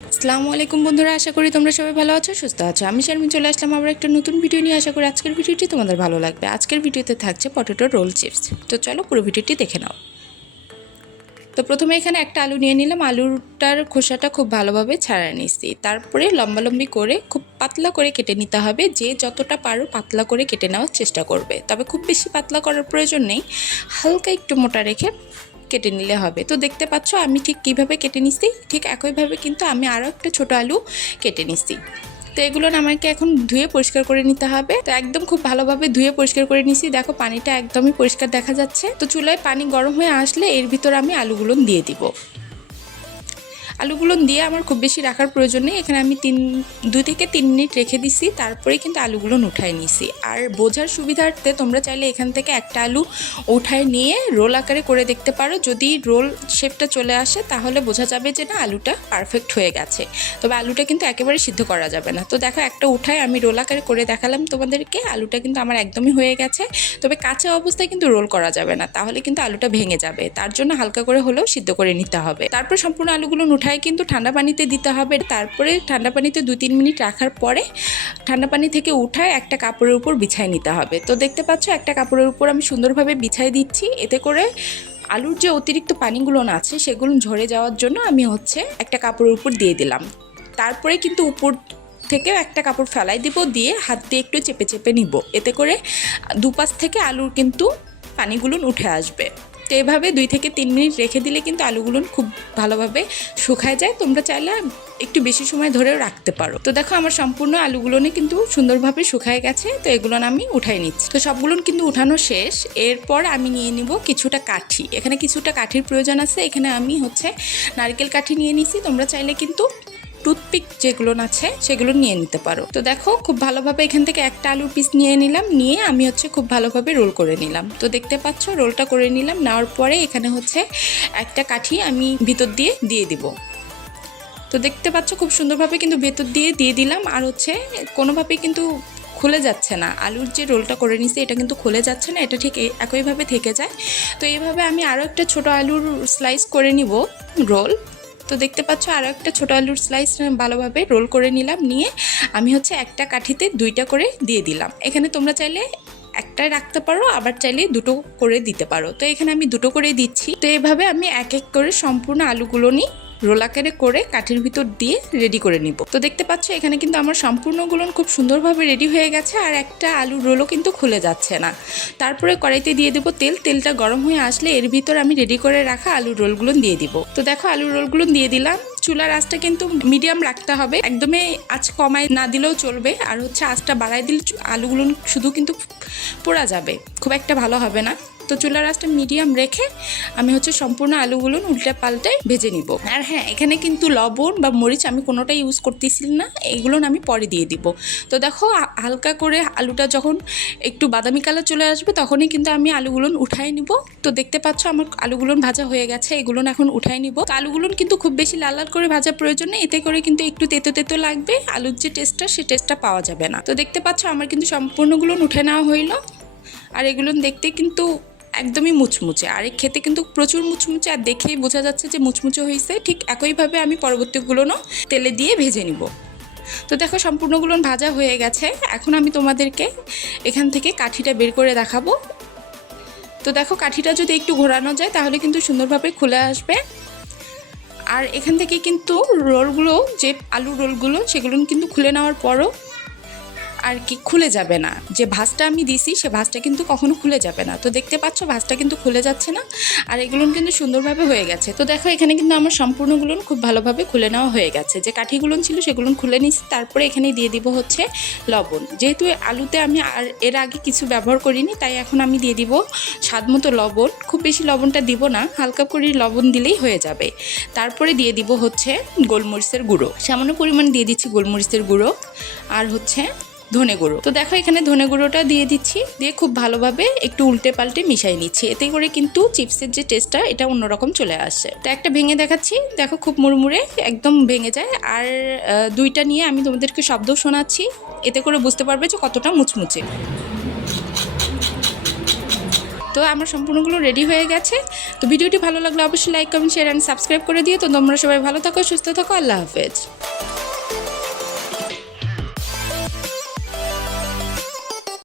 আসসালামু আলাইকুম বন্ধুরা, আশা করি তোমরা সবাই ভালো আছো, সুস্থ আছো। আমি শারমিন চলে আসলাম আবার একটা নতুন ভিডিও নিয়ে। আশা করি আজকের ভিডিওটি তোমাদের ভালো লাগবে। আজকের ভিডিওতে থাকছে পটেটো রোল চিপস। তো চলো পুরো ভিডিওটি দেখে নাও। তো প্রথমে এখানে একটা আলু নিয়ে নিলাম। আলুটার খোসাটা খুব ভালোভাবে ছাড়িয়ে নিচ্ছি। তারপরে লম্বালম্বি করে খুব পাতলা করে কেটে নিতে হবে। যে যতটা পারো পাতলা করে কেটে নেওয়ার চেষ্টা করবে, তবে খুব বেশি পাতলা করার প্রয়োজন নেই, হালকা একটু মোটা রেখে কেটে নিলে হবে। তো দেখতে পাচ্ছ আমি ঠিক কীভাবে কেটে নিচ্ছি, ঠিক একইভাবে কিন্তু আমি আরও একটা ছোটো আলু কেটে নিচ্ছি। তো এগুলো আমাকে এখন ধুয়ে পরিষ্কার করে নিতে হবে। তো একদম খুব ভালোভাবে ধুয়ে পরিষ্কার করে নিচ্ছি। দেখো পানিটা একদমই পরিষ্কার দেখা যাচ্ছে। তো চুলায় পানি গরম হয়ে আসলে এর ভিতর আমি আলুগুলো দিয়ে দিব। আলুগুলো দিয়ে আমার খুব বেশি রাখার প্রয়োজন নেই। এখানে আমি 2 থেকে 3 মিনিট রেখে দিছি, তারপরে কিন্তু আলুগুলো উঠায় নিছি। আর বোঝার সুবিধার্থে তোমরা চাইলে এখান থেকে একটা আলু উঠায় নিয়ে রোল আকারে করে দেখতে পারো। যদি রোল শেপটা চলে আসে তাহলে বোঝা যাবে যে না, আলুটা পারফেক্ট হয়ে গেছে। তবে আলুটা কিন্তু একেবারে সিদ্ধ করা যাবে না। তো দেখো একটা উঠায় আমি রোল আকারে করে দেখালাম তোমাদেরকে। আলুটা কিন্তু আমার একদমই হয়ে গেছে। তবে কাঁচা অবস্থায় কিন্তু রোল করা যাবে না, তাহলে কিন্তু আলুটা ভেঙে যাবে। তার জন্য হালকা করে হলেও সিদ্ধ করে নিতে হবে। তারপর সম্পূর্ণ আলুগুলো উঠায় কিন্তু ঠান্ডা পানিতে দিতে হবে। তারপরে ঠান্ডা পানিতে 2-3 মিনিট রাখার পরে ঠান্ডা পানি থেকে উঠায় একটা কাপড়ের উপর বিছায় নিতে হবে। তো দেখতে পাচ্ছ একটা কাপড়ের উপর আমি সুন্দরভাবে বিছাই দিচ্ছি। এতে করে আলুর যে অতিরিক্ত পানিগুলো আছে সেগুলো ঝরে যাওয়ার জন্য আমি একটা কাপড়ের উপর দিয়ে দিলাম। তারপরে কিন্তু উপর থেকেও একটা কাপড় ফেলাই দিব, দিয়ে হাত দিয়ে একটু চেপে চেপে নিব। এতে করে দুপাশ থেকে আলুর কিন্তু পানিগুলো উঠে আসবে। তো এভাবে 2 থেকে 3 মিনিট রেখে দিলে কিন্তু আলুগুলো খুব ভালোভাবে শুকায় যায়। তোমরা চাইলে একটু বেশি সময় ধরেও রাখতে পারো। তো দেখো আমার সম্পূর্ণ আলুগুলো কিন্তু সুন্দরভাবে শুকায় গেছে। তো এগুলো আমি উঠাই নিচ্ছি। তো সবগুলো কিন্তু উঠানো শেষ। এরপর আমি নিয়ে নিব কিছুটা কাঠি। এখানে কিছুটা কাঠির প্রয়োজন আছে। এখানে আমি নারকেল কাঠি নিয়ে নিছি। তোমরা চাইলে কিন্তু টুথপিক যেগুলো আছে সেগুলো নিয়ে নিতে পারো। তো দেখো খুব ভালোভাবে এখান থেকে একটা আলুর পিস নিয়ে নিলাম, নিয়ে আমি খুব ভালোভাবে রোল করে নিলাম। তো দেখতে পাচ্ছ রোলটা করে নিলাম। নেওয়ার পরে এখানে একটা কাঠি আমি ভিতর দিয়ে দিব। তো দেখতে পাচ্ছ খুব সুন্দরভাবে কিন্তু ভেতর দিয়ে দিলাম। আর কোনোভাবে কিন্তু খুলে যাচ্ছে না। আলুর যে রোলটা করে নিছি এটা কিন্তু খুলে যাচ্ছে না, এটা ঠিক একইভাবে থেকে যায়। তো এইভাবে আমি আরও একটা ছোটো আলুর স্লাইস করে নিব রোল। তো দেখতে পাচ্ছ আরও একটা ছোটো আলুর স্লাইস ভালোভাবে রোল করে নিলাম। নিয়ে আমি একটা কাঠিতে 2টা করে দিয়ে দিলাম। এখানে তোমরা চাইলে একটাই রাখতে পারো, আবার চাইলে 2টো করে দিতে পারো। তো এখানে আমি 2টো করে দিচ্ছি। তো এইভাবে আমি এক এক করে সম্পূর্ণ আলুগুলো নিই রোল আকারে করে কাঠির ভিতর দিয়ে রেডি করে নিব। তো দেখতে পাচ্ছ এখানে কিন্তু আমার সম্পূর্ণগুলো খুব সুন্দরভাবে রেডি হয়ে গেছে। আর একটা আলুর রোলও কিন্তু খুলে যাচ্ছে না। তারপরে কড়াইতে দিয়ে দেবো তেল। তেলটা গরম হয়ে আসলে এর ভিতর আমি রেডি করে রাখা আলুর রোলগুলো দিয়ে দিব। তো দেখো আলুর রোলগুলো দিয়ে দিলাম। চুলার আঁচটা কিন্তু মিডিয়াম রাখতে হবে, একদমই আঁচ কমায় না দিলেও চলবে। আর আঁচটা বাড়াই দিলে আলুগুলো শুধু কিন্তু পোড়া যাবে, খুব একটা ভালো হবে না। তো চুলার আঁচটা মিডিয়াম রেখে আমি সম্পূর্ণ আলুগুলো উল্টে পাল্টে ভেজে নিব। আর হ্যাঁ, এখানে কিন্তু লবণ বা মরিচ আমি কোনোটাই ইউজ করতেছি না, এগুলো আমি পরে দিয়ে দিব। তো দেখো হালকা করে আলুটা যখন একটু বাদামি কালার চলে আসবে তখনই কিন্তু আমি আলুগুলো উঠাই নিব। তো দেখতে পাচ্ছ আমার আলুগুলো ভাজা হয়ে গেছে, এগুলো এখন উঠাই নিব। তো আলুগুলো কিন্তু খুব বেশি লাল লাল করে ভাজার প্রয়োজন নেই, এতে করে কিন্তু একটু তেতো তেতো লাগবে। আলুর যে টেস্টটা সেই টেস্টটা পাওয়া যাবে না। তো দেখতে পাচ্ছ আমার কিন্তু সম্পূর্ণগুলো উঠে নেওয়া হইলো। আর এগুলো দেখতে কিন্তু একদমই মুচমুচে, আর খেতে কিন্তু প্রচুর মুচমুচে। আর দেখেই বোঝা যাচ্ছে যে মুচমুচে হয়েছে। ঠিক একইভাবে আমি পরবর্তীগুলো তেলে দিয়ে ভেজে নিব। তো দেখো সম্পূর্ণগুলো ভাজা হয়ে গেছে। এখন আমি তোমাদেরকে এখান থেকে কাঠিটা বের করে দেখাবো। তো দেখো কাঠিটা যদি একটু ঘোরানো যায় তাহলে কিন্তু সুন্দরভাবে খুলে আসবে। আর এখান থেকে কিন্তু রোলগুলো, যে আলু রোলগুলো সেগুলো কিন্তু খুলে নেওয়ার পরও আর খুলে যাবে না। যে ভাঁজটা আমি দিছি সে ভাঁজটা কিন্তু কখনো খুলে যাবে না। তো দেখতে পাচ্ছ ভাঁজটা কিন্তু খুলে যাচ্ছে না, আর এগুলো কিন্তু সুন্দরভাবে হয়ে গেছে। তো দেখো এখানে কিন্তু আমার সম্পূর্ণগুলো খুব ভালোভাবে খুলে নেওয়া হয়ে গেছে। যে কাঠিগুলো ছিল সেগুলো খুলে নিচ্ছি। তারপরে এখানে দিয়ে দিব লবণ। যেহেতু আলুতে আমি আর এর আগে কিছু ব্যবহার করিনি, তাই এখন আমি দিয়ে দিব স্বাদ মতো লবণ। খুব বেশি লবণটা দিব না, হালকা করে লবণ দিলেই হয়ে যাবে। তারপরে দিয়ে দিব গোলমরিচের গুঁড়ো, সামান্য পরিমাণ দিয়ে দিচ্ছি গোলমরিচের গুঁড়ো। আর ধনে গুঁড়ো। তো দেখো এখানে ধনে গুঁড়োটা দিয়ে দিচ্ছি, দিয়ে খুব ভালোভাবে একটু উল্টে পাল্টে মিশাই নিচ্ছি। এতে করে কিন্তু চিপসের যে টেস্টটা এটা অন্যরকম চলে আসে। তো একটা ভেঙে দেখাচ্ছি, দেখো খুব মুড়মুড়ে একদম ভেঙে যায়। আর 2টা নিয়ে আমি তোমাদেরকে শব্দ শোনাচ্ছি, এতে করে বুঝতে পারবে যে কতটা মুচমুচে। তো তো আমার সম্পূর্ণগুলো রেডি হয়ে গেছে। তো ভিডিওটি ভালো লাগলে অবশ্যই like comment share and subscribe করে দিও। তো তোমরা সবাই ভালো থাকো, সুস্থ থাকো, আল্লাহ হাফেজ।